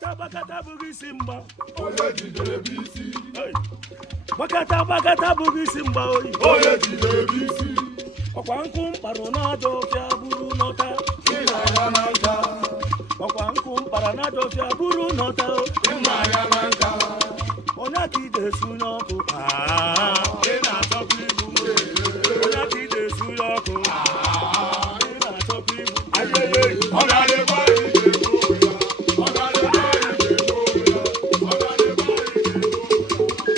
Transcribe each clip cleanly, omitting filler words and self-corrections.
bakata bugi simba. Oye jide bisi. Bakata bugi simba oyi. Oye jide bisi. Ọkwa nkụ mkpara n'ajọ ọfịa buru n'ọta. Ịna ya na nka. Ọkwa nkụ mkpara n'ajọ ọfịa buru n'ọta. Ịna ya na nka. Onye ka ị ga-esu n'ọkụ. Ị na-achọkwa ibu. Onye ka ị ga-esu n'ọkụ. Ị na-achọkwa ibu. Ọ ga-adịkwa ije gboo ya. Ọ ga-adịkwa ije gboo ya. Ọ ga-adịkwa ije gboo ya.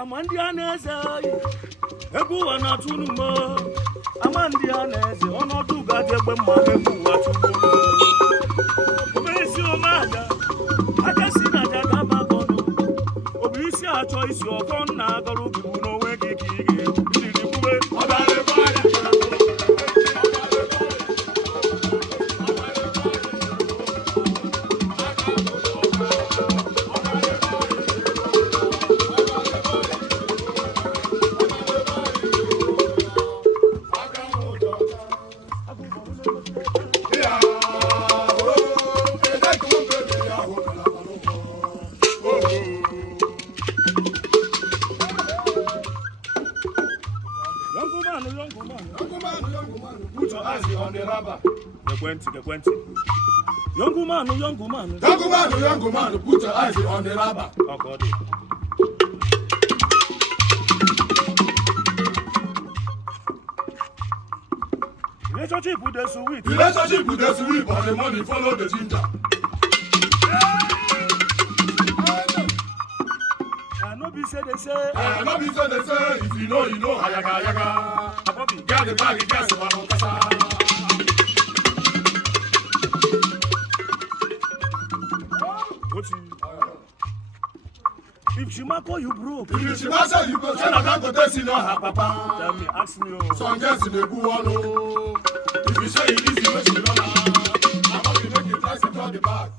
Ama ndị a na-eze anyị ebe ụwa na-atụ n'ume. Ama ndị a na-eze ọnọdụ gaji egbe mma ebe ụwa tụgbo. Isi ome aja aka si na aja gaba gọnụ. Ọ bụ isi achọ isi ọkọ nna agọrọ ubibu n'onwe gị ka ị ga-eji biri kwube. Ọ ga-adịkwa ije gboo ya. Put your eyes on the rubber. Ekwentị. Young man. Young man, put your eyes on the rubber. Ọkọ dị. Relationship with the sweet. Relationship with the sweet, but the money follow the ginger. I know be say they say. No be so they say, if you know, you know, ayaga, ayaga. Abobi. Get the bag, get the bag, If she call you broke, if she say you go, say I don't go to see no her papa. tell me, ask me. Some girls in the buwalo. If you say it easy, when she run, I'm going to make you try to turn the bag.